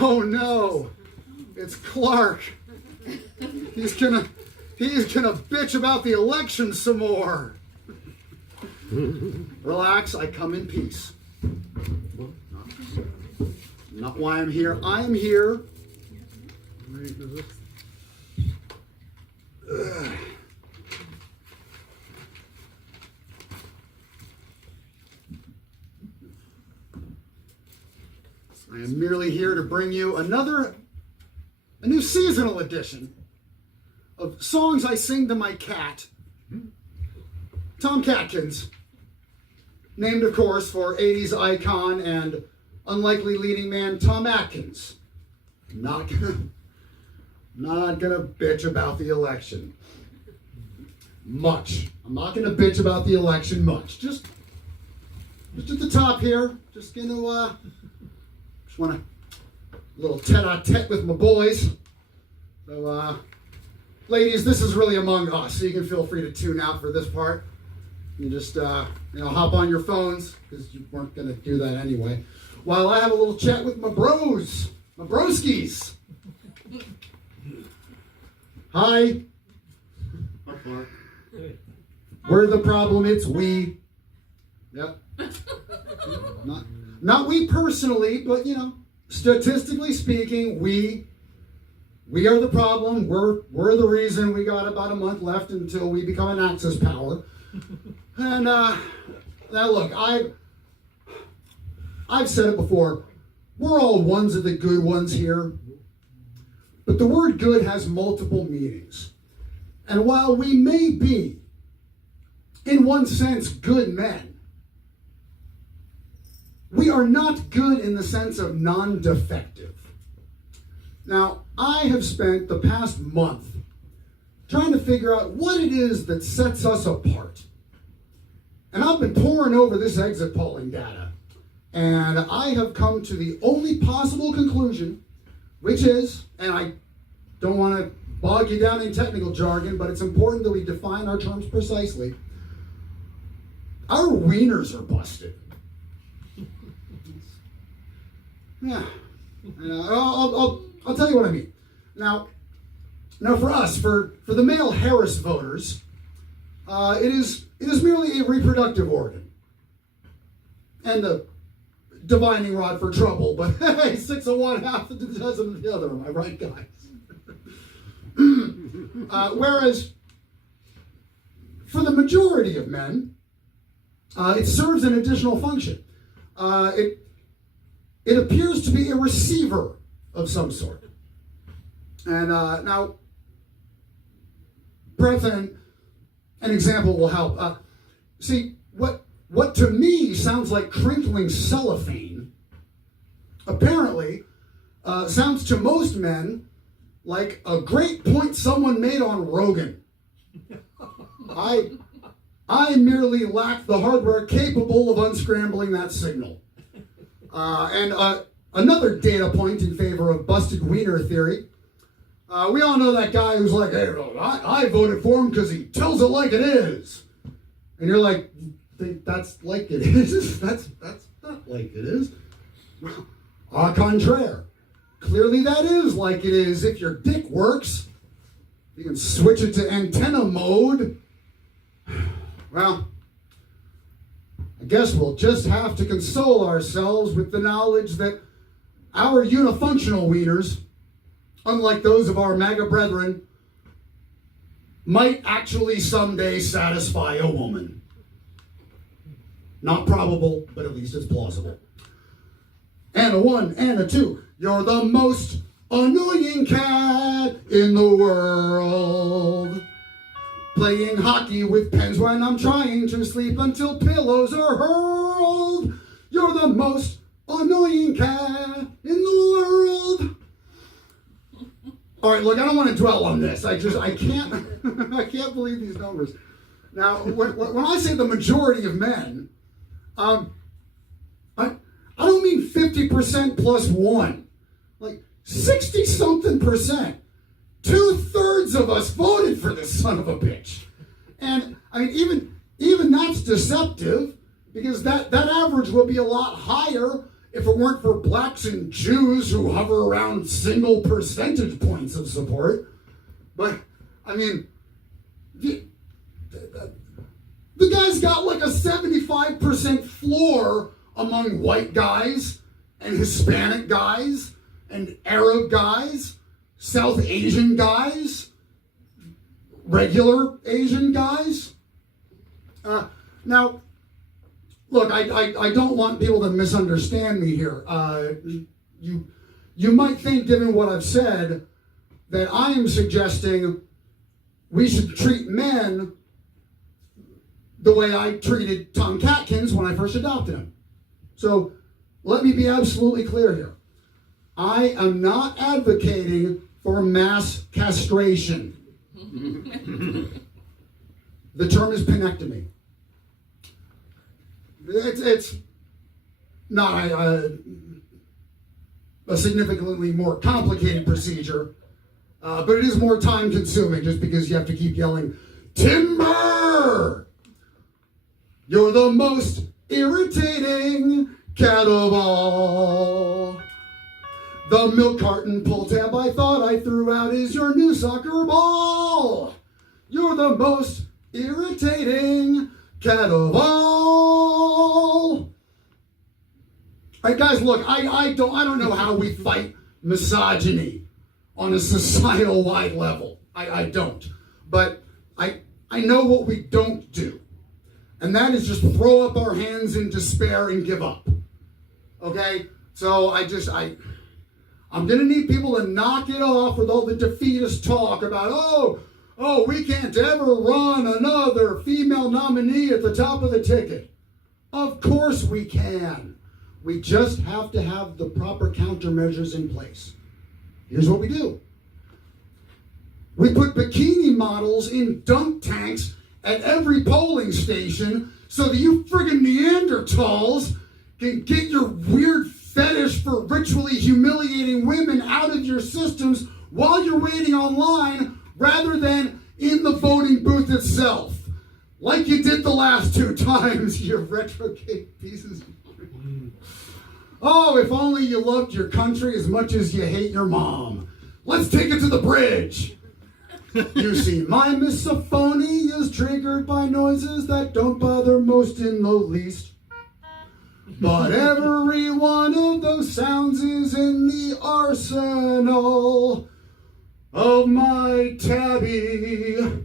Oh no, it's Clark. He's gonna bitch about the election some more. Relax, I come in peace. Not why I'm here. I'm here. I am merely here to bring you a new seasonal edition of songs I sing to my cat, Tom Catkins, named, of course, for 80s icon and unlikely leading man Tom Atkins. Not gonna bitch about the election much. I'm not gonna bitch about the election much. Just at the top here, just want a little tete-a-tete with my boys. So, ladies, this is really among us, so you can feel free to tune out for this part. You just, hop on your phones, because you weren't going to do that anyway, while I have a little chat with my bros, my broskies. Hi. We're the problem, it's we. Yep. Not we personally, but, statistically speaking, we are the problem. We're the reason we got about a month left until we become an Axis power. And now look, I've said it before. We're all ones of the good ones here. But the word good has multiple meanings. And while we may be, in one sense, good men, we are not good in the sense of non-defective. Now, I have spent the past month trying to figure out what it is that sets us apart. And I've been poring over this exit polling data, and I have come to the only possible conclusion, which is, and I don't want to bog you down in technical jargon, but it's important that we define our terms precisely. Our wieners are busted. Yeah, I'll tell you what I mean. Now for us, for the male Harris voters, it is merely a reproductive organ and a divining rod for trouble. But hey, 6 of one, half a dozen of the other. Am I right, guys? Whereas for the majority of men, it serves an additional function. It appears to be a receiver of some sort. And now, perhaps an example will help. See, what to me sounds like crinkling cellophane, apparently sounds to most men like a great point someone made on Rogan. I merely lack the hardware capable of unscrambling that signal. And another data point in favor of busted wiener theory. We all know that guy who's like, hey, I voted for him because he tells it like it is. And you're like, that's like it is? That's not like it is. Au contraire. Clearly that is like it is. If your dick works, you can switch it to antenna mode. Well, I guess we'll just have to console ourselves with the knowledge that our unifunctional wieners, unlike those of our MAGA brethren, might actually someday satisfy a woman. Not probable, but at least it's plausible. And a 1 and a 2. You're the most annoying cat in the world. Playing hockey with pens when I'm trying to sleep until pillows are hurled. You're the most annoying cat in the world. All right, look, I don't want to dwell on this. I can't, I can't believe these numbers. Now, when I say the majority of men, I don't mean 50% plus 1. Like 60-something%. 2/3 of us voted for this son of a bitch. And I mean, even that's deceptive, because that average will be a lot higher if it weren't for blacks and Jews who hover around single percentage points of support. But, I mean, the guy's got like a 75% floor among white guys and Hispanic guys and Arab guys, South Asian guys, regular Asian guys. Now, look, I don't want people to misunderstand me here. You might think, given what I've said, that I am suggesting we should treat men the way I treated Tom Catkins when I first adopted him. So let me be absolutely clear here. I am not advocating for mass castration. The term is penectomy. It's not a significantly more complicated procedure, but it is more time consuming just because you have to keep yelling, "Timber! You're the most irritating cat of all. The milk carton pull tab I thought I threw out is your new soccer ball. You're the most irritating cat of all." All right, guys, look, I don't know how we fight misogyny on a societal-wide level. I don't. But I know what we don't do. And that is just throw up our hands in despair and give up. Okay? So I'm going to need people to knock it off with all the defeatist talk about, oh, we can't ever run another female nominee at the top of the ticket. Of course we can. We just have to have the proper countermeasures in place. Here's what we do. We put bikini models in dunk tanks at every polling station so that you friggin' Neanderthals can get your weird fetish for ritually humiliating women out of your systems while you're waiting online rather than in the voting booth itself. Like you did the last 2 times, you retrograde pieces of shit. Oh, if only you loved your country as much as you hate your mom. Let's take it to the bridge. You see, my misophonia is triggered by noises that don't bother most in the least. But every one of those sounds is in the arsenal of my tabby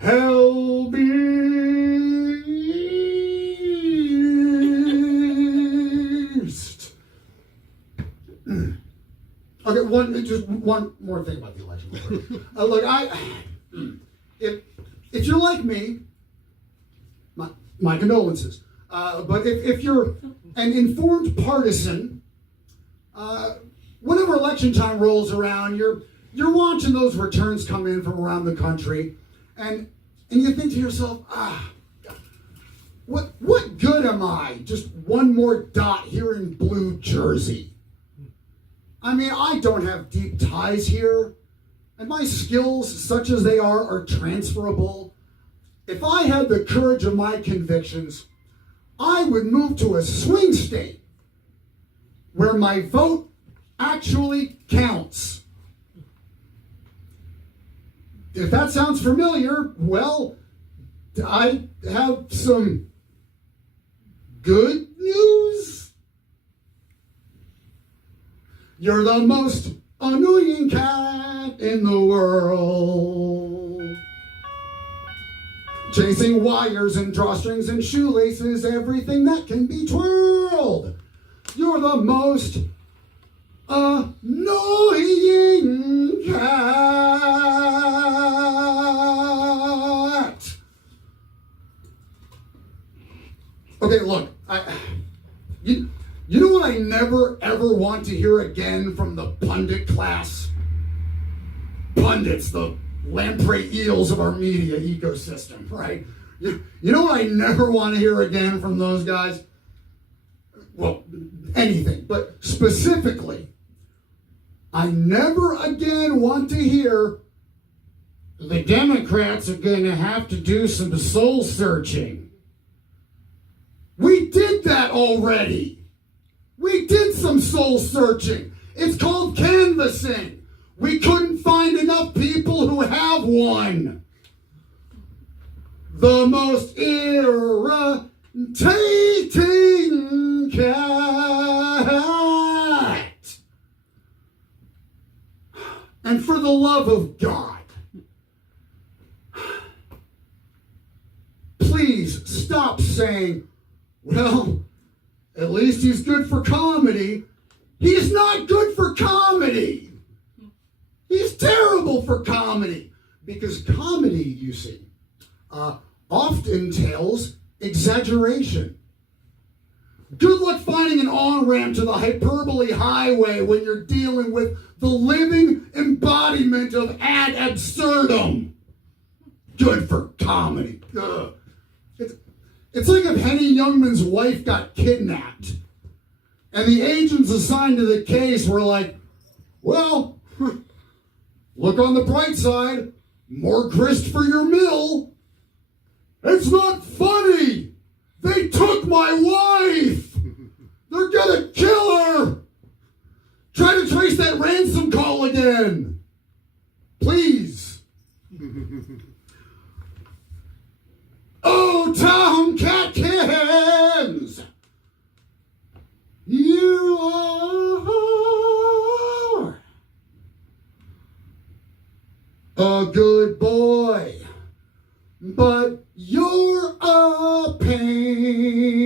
hellbeast. Okay, just one more thing about the election. Look, if you're like me, my condolences. But if you're an informed partisan, whenever election time rolls around, you're watching those returns come in from around the country, and you think to yourself, what good am I? Just one more dot here in blue Jersey. I mean, I don't have deep ties here, and my skills, such as they are transferable. If I had the courage of my convictions, I would move to a swing state where my vote actually counts. If that sounds familiar, well, I have some good news. You're the most annoying cat in the world. Chasing wires and drawstrings and shoelaces, everything that can be twirled. You're the most annoying cat. Okay, look, you know what I never ever want to hear again from the pundit class? Pundits, the lamprey eels of our media ecosystem, right? You know what I never want to hear again from those guys? Well, anything, but specifically, I never again want to hear the Democrats are going to have to do some soul searching. We did that already. We did some soul searching. It's called canvassing. We couldn't find enough people who have one. The most irritating cat. And for the love of God, please stop saying, well, at least he's good for comedy. He's not good for comedy. He's terrible for comedy. Because comedy, you see, often entails exaggeration. Good luck finding an on-ramp to the hyperbole highway when you're dealing with the living embodiment of ad absurdum. Good for comedy. Ugh. It's like if Henny Youngman's wife got kidnapped and the agents assigned to the case were like, well, look on the bright side, more grist for your mill. It's not funny. They took my wife. They're gonna kill her. Try to trace that ransom call again. Please. Oh, Tom Catkins, you are a good boy, but you're a pain.